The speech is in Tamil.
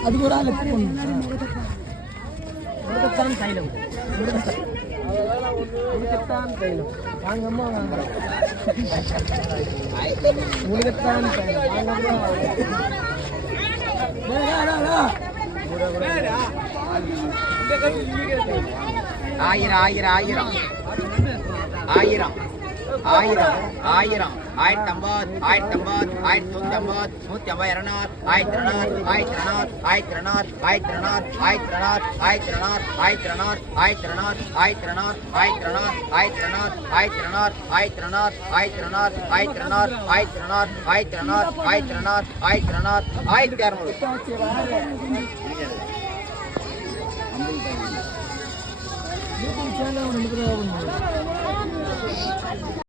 அதுக்கு ஒரு ஆள் முருகத்தான் தைலம் முருகத்தான் தைலம் வாங்கம்மா முருகத்தான் தைலம் வாங்கம்மா ஆயிரம் ஆயிரம் ஆயிரம் ஆயிரம் ஆயிரம் ஆயிரம் 1050 1050 1090 150 200 1200 1200 1200 1200 1200 1200 1200 1200 1200